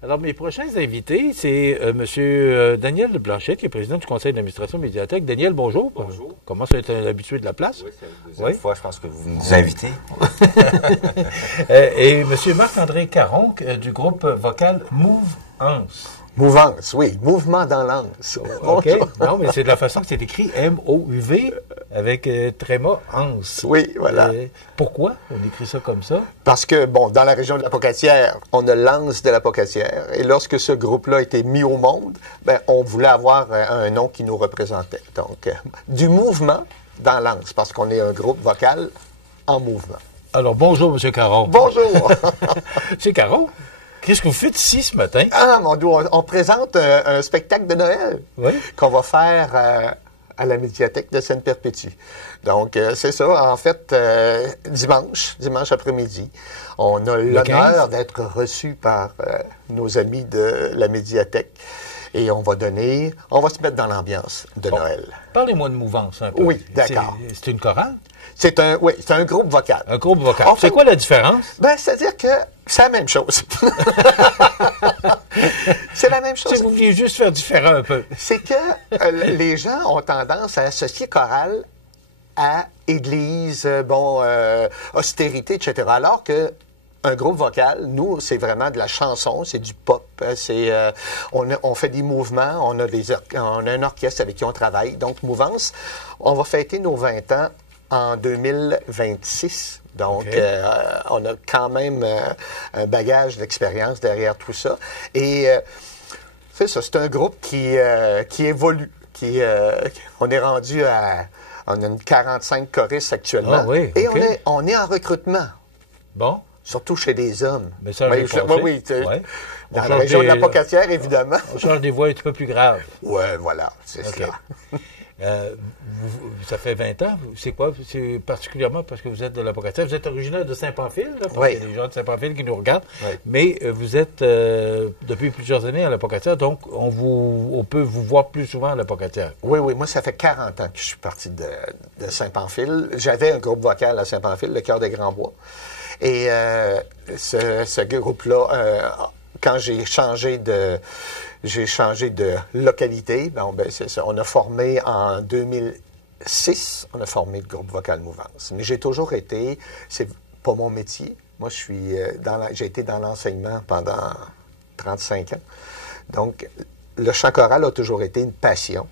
Alors, mes prochains invités, c'est M. Daniel Blanchet, qui est président du conseil d'administration Médiathèque. Daniel, bonjour. Bonjour. Comment ça être un habitué de la place? Oui, c'est la deuxième fois, je pense que vous nous invitez. Et M. Marc-André Caron, du groupe vocal Move-Anse. Mouvance, oui. Mouvement dans l'anse. OK. Non, mais c'est de la façon que c'est écrit M-O-U-V avec tréma Anse. Oui, voilà. Pourquoi on écrit ça comme ça? Parce que, bon, dans la région de l'Apocatière, on a l'anse de l'Apocatière. Et lorsque ce groupe-là a été mis au monde, ben, on voulait avoir un nom qui nous représentait. Donc, du mouvement dans l'anse, parce qu'on est un groupe vocal en mouvement. Alors, bonjour, M. Caron. Bonjour! M. Caron, qu'est-ce que vous faites ici ce matin? Ah, mon Dieu, on présente un spectacle de Noël qu'on va faire à la médiathèque de Sainte-Perpétue. Donc, c'est ça. En fait, dimanche après-midi, on a l'honneur d'être reçus par nos amis de la médiathèque. Et on va se mettre dans l'ambiance de Noël. Parlez-moi de mouvance un peu. Oui, d'accord. C'est une chorale? C'est un groupe vocal. Un groupe vocal. En fait, c'est quoi la différence? Ben, c'est-à-dire que c'est la même chose. C'est la même chose. Si vous vouliez juste faire différent un peu. C'est que les gens ont tendance à associer chorale à église, austérité, etc. Alors que un groupe vocal, nous, c'est vraiment de la chanson, c'est du pop, on fait des mouvements, on a un orchestre avec qui on travaille. Donc, Mouvance, on va fêter nos 20 ans en 2026. Donc, on a quand même un bagage d'expérience derrière tout ça. Et c'est ça, c'est un groupe qui évolue. On est rendu on a une 45 choristes actuellement. Ah oui, et okay. on est en recrutement. Bon. Surtout chez les hommes. Mais ça, oui. Dans la région de l'Apocatière, évidemment. On change des voix un petit peu plus graves. Oui, voilà, c'est cela. Ça fait 20 ans. C'est quoi? C'est particulièrement parce que vous êtes de l'Apocatière. Vous êtes originaire de Saint-Pamphile, là, parce qu'il y a des gens de Saint-Pamphile qui nous regardent. Oui. Mais vous êtes depuis plusieurs années à l'Apocatière, donc on peut vous voir plus souvent à l'Apocatière. Oui, oui. Moi, ça fait 40 ans que je suis parti de Saint-Pamphile. J'avais un groupe vocal à Saint-Pamphile, le Chœur des Grands-Bois. Et ce groupe-là, quand j'ai changé de localité, c'est ça. On a formé en 2006, on a formé le groupe vocal Mouvance. Mais j'ai toujours été, c'est pas mon métier. Moi, j'ai été dans l'enseignement pendant 35 ans. Donc, le chant choral a toujours été une passion.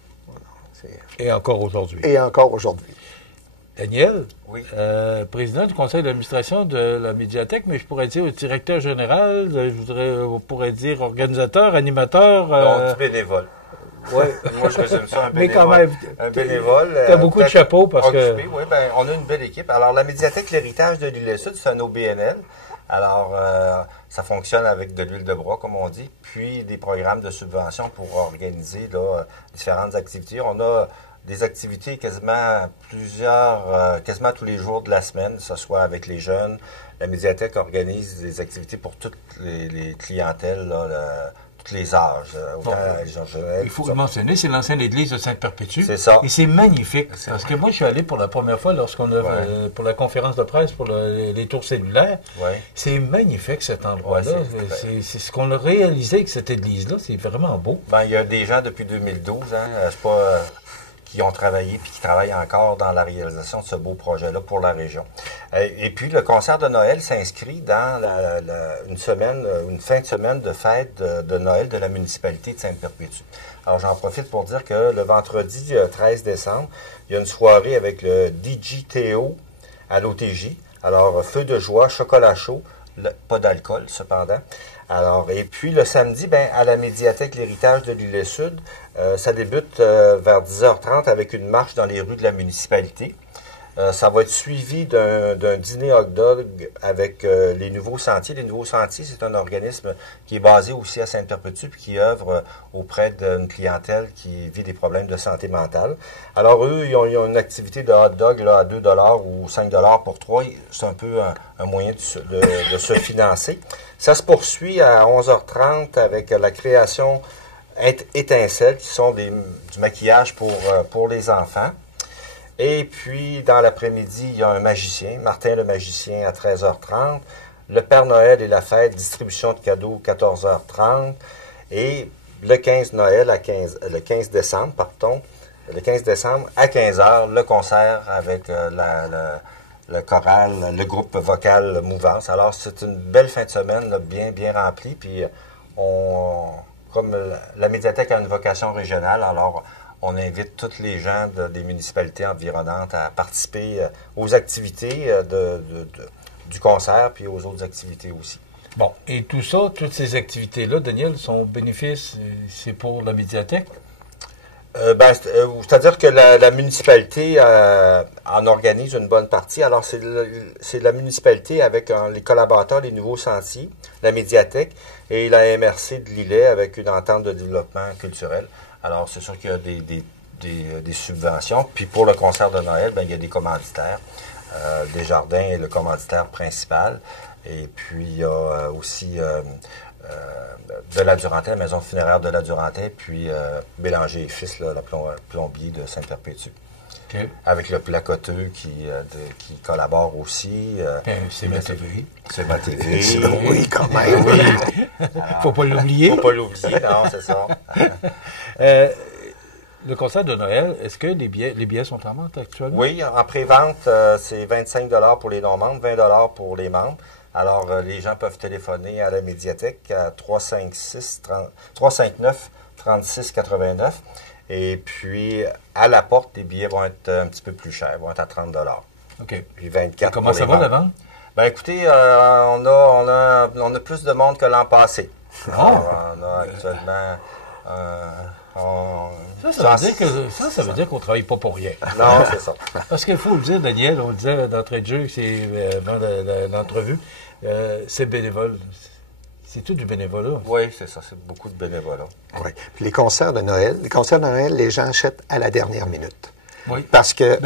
Et encore aujourd'hui. Et encore aujourd'hui. Daniel, oui. Président du conseil d'administration de la médiathèque, mais je pourrais dire directeur général, on pourrait dire organisateur, animateur. Non, du bénévole. Oui. Moi, je résume ça, un bénévole. Mais quand même, un bénévole. Tu as beaucoup de chapeaux parce occupé, que... Oui, on a une belle équipe. Alors, la médiathèque L'Héritage de l'Île Sud, c'est un OBNL. Alors, ça fonctionne avec de l'huile de bois, comme on dit, puis des programmes de subvention pour organiser différentes activités. On a des activités quasiment tous les jours de la semaine, que ce soit avec les jeunes. La médiathèque organise des activités pour toutes les clientèles, tous les âges. Il faut le mentionner, c'est l'ancienne église de Sainte-Perpétue. C'est ça. Et c'est magnifique, parce que moi, je suis allé pour la première fois lorsqu'on a pour la conférence de presse pour les tours cellulaires. Ouais. C'est magnifique, cet endroit-là. Ouais, c'est ce qu'on a réalisé avec cette église-là. C'est vraiment beau. Il y a des gens depuis 2012, c'est pas... qui ont travaillé puis qui travaillent encore dans la réalisation de ce beau projet-là pour la région. Et puis, le concert de Noël s'inscrit dans une fin de semaine de fête de Noël de la municipalité de Sainte-Perpétue. Alors, j'en profite pour dire que le vendredi 13 décembre, il y a une soirée avec le DJ Théo à l'OTJ. Alors, feu de joie, chocolat chaud, pas d'alcool cependant. Alors, et puis le samedi, à la médiathèque L'Héritage de l'Île Sud, ça débute vers 10h30 avec une marche dans les rues de la municipalité. Ça va être suivi d'un dîner hot dog avec les Nouveaux Sentiers. Les Nouveaux Sentiers, c'est un organisme qui est basé aussi à Sainte-Perpétue puis qui œuvre auprès d'une clientèle qui vit des problèmes de santé mentale. Alors, eux, ils ont une activité de hot dog là, à 2 $ ou 5 $ pour 3. C'est un peu un moyen de se financer. Ça se poursuit à 11h30 avec la création Étincelles, qui sont du maquillage pour les enfants. Et puis, dans l'après-midi, il y a un magicien, Martin le magicien, à 13h30. Le Père Noël et la fête, distribution de cadeaux, 14h30. Et le 15 Noël le 15 décembre, pardon, le 15 décembre à 15h, le concert avec le choral, le groupe vocal Mouvance. Alors, c'est une belle fin de semaine, là, bien, bien remplie. Puis, comme la médiathèque a une vocation régionale, alors on invite tous les gens des municipalités environnantes à participer aux activités du concert, puis aux autres activités aussi. Bon, et tout ça, toutes ces activités-là, Daniel, son bénéfice, c'est pour la médiathèque? C'est-à-dire que la municipalité en organise une bonne partie. Alors, c'est la municipalité avec les collaborateurs, les nouveaux sentiers, la médiathèque et la MRC de Lillet avec une entente de développement culturel. Alors, c'est sûr qu'il y a des subventions. Puis pour le concert de Noël, il y a des commanditaires. Desjardins est le commanditaire principal. Et puis, il y a aussi de la Durantaine, la maison funéraire de la Durantaine, puis Bélanger et Fils, la plombier de Saint-Perpétue. Okay. Avec le placoteux qui collabore aussi. C'est ma TV. C'est ma TV. Oui, quand même. Oui. Faut pas l'oublier. Faut pas l'oublier, non, c'est ça. Le concert de Noël, est-ce que les billets sont en vente actuellement? Oui, en pré-vente, c'est 25 pour les non-membres, 20 pour les membres. Alors, les gens peuvent téléphoner à la médiathèque à 359-3689. Et puis, à la porte, les billets vont être un petit peu plus chers, vont être à 30 OK. Puis 24 comment ça va, la vente? Ben écoutez, on a plus de monde que l'an passé. Alors, on a actuellement... Ça veut dire qu'on ne travaille pas pour rien. Non, c'est ça. Parce qu'il faut le dire, Daniel, on le disait d'entrée de jeu, c'est avant l'entrevue, c'est bénévole. C'est tout du bénévolat. Oui, c'est ça. C'est beaucoup de bénévolat. Oui. Puis les concerts de Noël, les gens achètent à la dernière minute. Oui. Parce que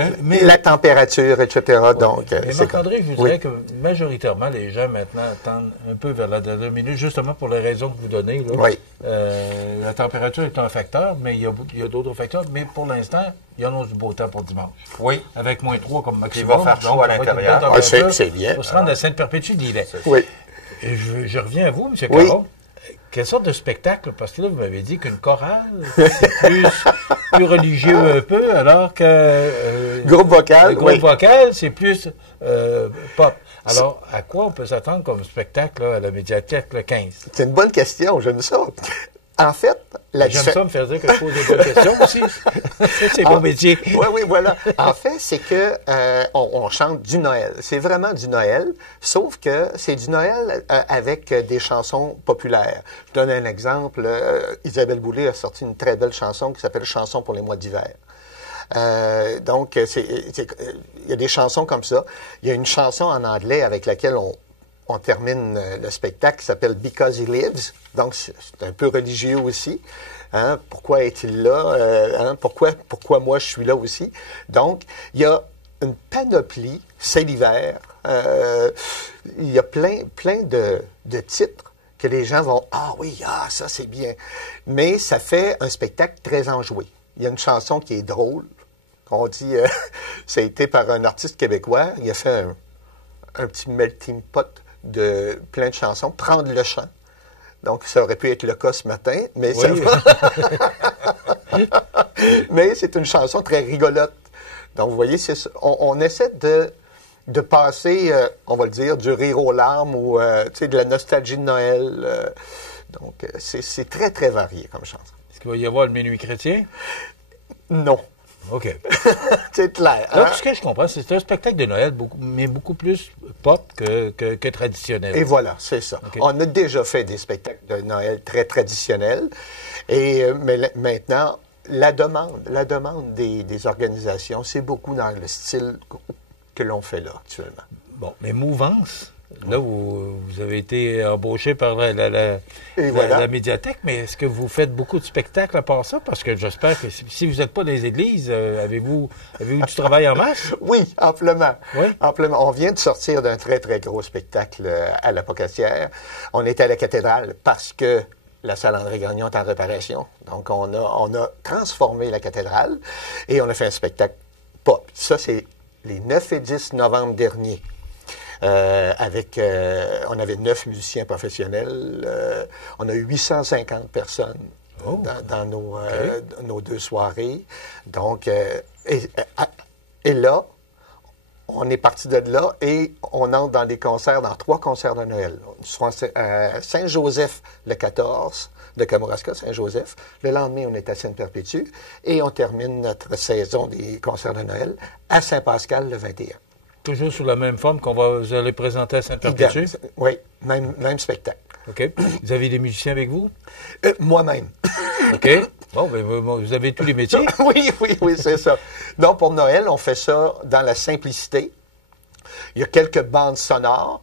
la température, etc. Oui. Donc, mais Marc-André, je vous dirais que majoritairement, les gens maintenant attendent un peu vers la dernière minute, justement pour les raisons que vous donnez. Là. Oui. La température est un facteur, mais il y a d'autres facteurs. Mais pour l'instant, il y en a du beau temps pour dimanche. Oui. Avec -3 comme maximum. Il va faire chaud à l'intérieur. C'est bien. Pour se rendre à Sainte-Perpétue-d'Illet. Oui. Et je reviens à vous, M. Caron. Quelle sorte de spectacle? Parce que là, vous m'avez dit qu'une chorale, c'est plus religieux un peu, alors que... groupe vocal, le groupe vocal, c'est plus pop. Alors, à quoi on peut s'attendre comme spectacle là, à la médiathèque le 15? C'est une bonne question, j'aime ça. En fait, j'aime ça me faire dire que je pose des bonnes questions aussi. C'est mon métier. Oui, voilà. En fait, c'est que on chante du Noël. C'est vraiment du Noël, sauf que c'est du Noël avec des chansons populaires. Je donne un exemple. Isabelle Boulay a sorti une très belle chanson qui s'appelle « Chanson pour les mois d'hiver ». Donc, il y a des chansons comme ça. Il y a une chanson en anglais avec laquelle on termine le spectacle qui s'appelle « Because He Lives ». Donc, c'est un peu religieux aussi. Hein? Pourquoi est-il là? Pourquoi moi je suis là aussi? Donc, il y a une panoplie, c'est l'hiver. Il y a plein de titres que les gens vont « Ah oui, ça c'est bien ». Mais ça fait un spectacle très enjoué. Il y a une chanson qui est drôle. On dit, ça a été par un artiste québécois. Il a fait un petit melting pot de plein de chansons. Prendre le chant. Donc, ça aurait pu être le cas ce matin, mais oui. mais c'est une chanson très rigolote. Donc, vous voyez, on essaie de passer, on va le dire, du rire aux larmes ou de la nostalgie de Noël. Donc, c'est très, très varié comme chanson. Est-ce qu'il va y avoir le minuit chrétien? Non. OK. C'est clair. Donc, ce que je comprends, c'est un spectacle de Noël, mais beaucoup plus pop que traditionnel. Et voilà, c'est ça. Okay. On a déjà fait des spectacles de Noël très traditionnels. Mais maintenant, la demande des organisations, c'est beaucoup dans le style que l'on fait là, actuellement. Bon, mais Mouvance, là, vous avez été embauché par la médiathèque, mais est-ce que vous faites beaucoup de spectacles à part ça? Parce que j'espère que si vous n'êtes pas dans les églises, avez-vous du travail en masse? Oui, amplement. Oui? Amplement. On vient de sortir d'un très, très gros spectacle à la Pocatière. On était à la cathédrale parce que la salle André-Gagnon est en réparation. Donc, on a transformé la cathédrale et on a fait un spectacle pop. Ça, c'est les 9 et 10 novembre dernier. On avait 9 musiciens professionnels. On a eu 850 personnes dans nos 2 soirées. Donc, et là, on est parti de là et on entre dans des concerts, dans 3 concerts de Noël. Nous serons à Saint-Joseph le 14, de Kamouraska, Saint-Joseph. Le lendemain, on est à Sainte-Perpétue et on termine notre saison des concerts de Noël à Saint-Pascal le 21. Toujours sous la même forme vous allez présenter à Sainte-Perpétue? Oui, même spectacle. OK. Vous avez des musiciens avec vous? Moi-même. OK. Bon, ben, vous avez tous les métiers. Oui, c'est ça. Donc, pour Noël, on fait ça dans la simplicité. Il y a quelques bandes sonores,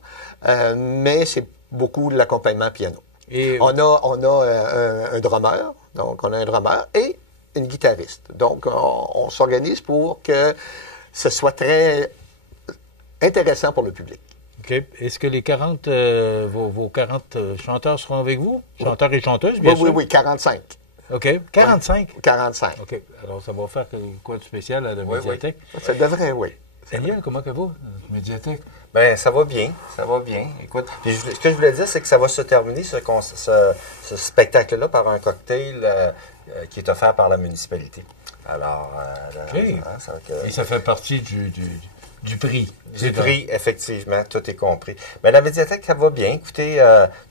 mais c'est beaucoup de l'accompagnement piano. Et on a un drummer, donc on a un drummer et une guitariste. Donc, on s'organise pour que ce soit très intéressant pour le public. OK. Est-ce que les 40, vos 40 chanteurs seront avec vous? Chanteurs et chanteuses, bien sûr? Oui, 45. OK. 45? Oui, 45. OK. Alors, ça va faire quoi de spécial à la médiathèque? Oui. Ça devrait, oui. Daniel, comment ça va, la médiathèque? Bien, ça va bien. Écoute, puis ce que je voulais dire, c'est que ça va se terminer, ce spectacle-là, par un cocktail qui est offert par la municipalité. Alors, et ça fait partie du prix. Du prix, effectivement, tout est compris. Mais la médiathèque, ça va bien. Écoutez,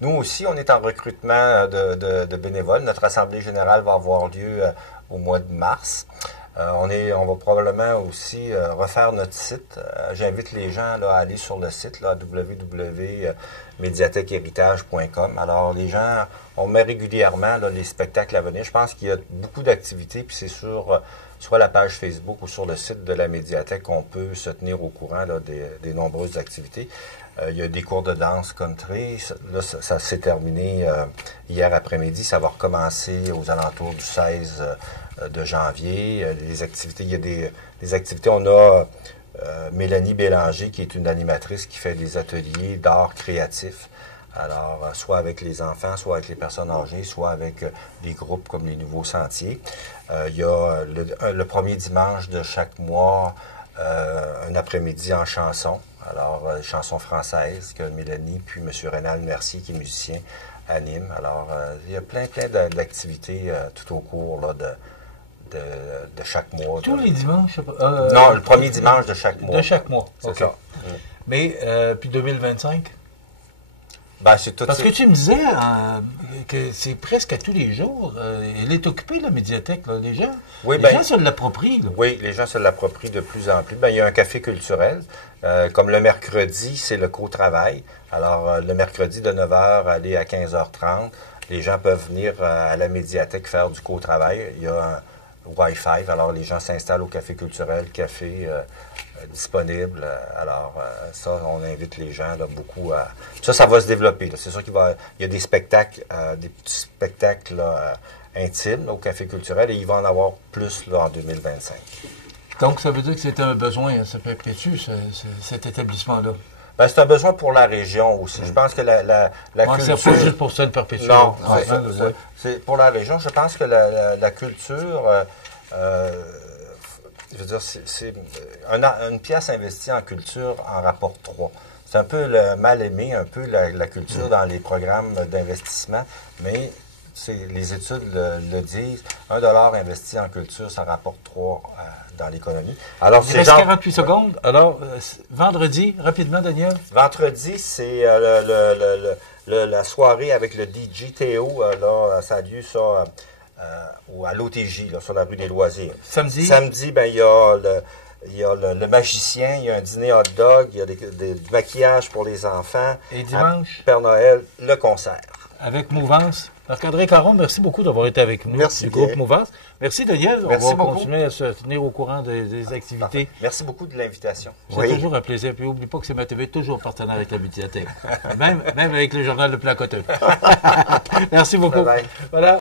nous aussi, on est en recrutement de bénévoles. Notre assemblée générale va avoir lieu au mois de mars. On va probablement aussi refaire notre site. J'invite les gens là, à aller sur le site www.mediathèquehéritage.com. Alors, les gens, on met régulièrement là, les spectacles à venir. Je pense qu'il y a beaucoup d'activités, puis c'est sur soit la page Facebook ou sur le site de la médiathèque qu'on peut se tenir au courant là, des nombreuses activités. Il y a des cours de danse country. Là, ça s'est terminé hier après-midi. Ça va recommencer aux alentours du 16 de janvier. Les activités, il y a des activités. On a Mélanie Bélanger, qui est une animatrice qui fait des ateliers d'art créatif. Alors, soit avec les enfants, soit avec les personnes âgées, soit avec des groupes comme les Nouveaux Sentiers. Il y a le premier dimanche de chaque mois, un après-midi en chanson. Alors, chansons françaises que Mélanie, puis M. Rénal Mercier, qui est musicien, anime. Alors, il y a plein d'activités tout au cours là, de chaque mois. Tous les dimanches? Non, le premier dimanche de chaque mois. De chaque mois, c'est ça. Mais, puis 2025? Ben, c'est tout. Parce que tu me disais que c'est presque à tous les jours. Elle est occupée, la médiathèque. Là. Les gens se l'approprient. Là. Oui, les gens se l'approprient de plus en plus. Ben, il y a un café culturel. Comme le mercredi, c'est le co-travail. Alors, le mercredi de 9h, aller à 15h30. Les gens peuvent venir à la médiathèque faire du co-travail. Il y a un Wi-Fi. Alors, les gens s'installent au café culturel, café disponible. Alors, ça, on invite les gens là, beaucoup à... Ça va se développer. C'est sûr qu'il y a des spectacles, des petits spectacles là, intimes là, au café culturel et il va en avoir plus là, en 2025. Donc, ça veut dire que c'était un besoin, ça perpétue, cet établissement-là? Ben, c'est un besoin pour la région aussi. Je pense que la culture... C'est pas juste pour ça, le perpétue. Non, c'est pour la région. Je pense que la culture... je veux dire, c'est une pièce investie en culture en rapporte 3. C'est un peu le mal aimé, un peu la culture dans les programmes d'investissement, mais les études le disent. $1 investi en culture, ça rapporte 3 dans l'économie. Alors, il reste 48 secondes. Alors, vendredi, rapidement, Daniel. Vendredi, c'est la soirée avec le DJ Théo. Là, ça a lieu, ça... à l'OTJ, là, sur la rue des Loisirs. Samedi? Samedi, ben, il y a le magicien, il y a un dîner hot dog, il y a du maquillage pour les enfants. Et dimanche? Père Noël, le concert. Avec Mouvance. Marc-André Caron, merci beaucoup d'avoir été avec nous du groupe Mouvance. Merci, Daniel. Merci On va continuer à se tenir au courant des activités. Merci beaucoup de l'invitation. C'est toujours un plaisir. Puis n'oublie pas que CMA TV est toujours partenaire avec la médiathèque. même avec le journal de Placoteux. Merci beaucoup. Bye bye. Voilà.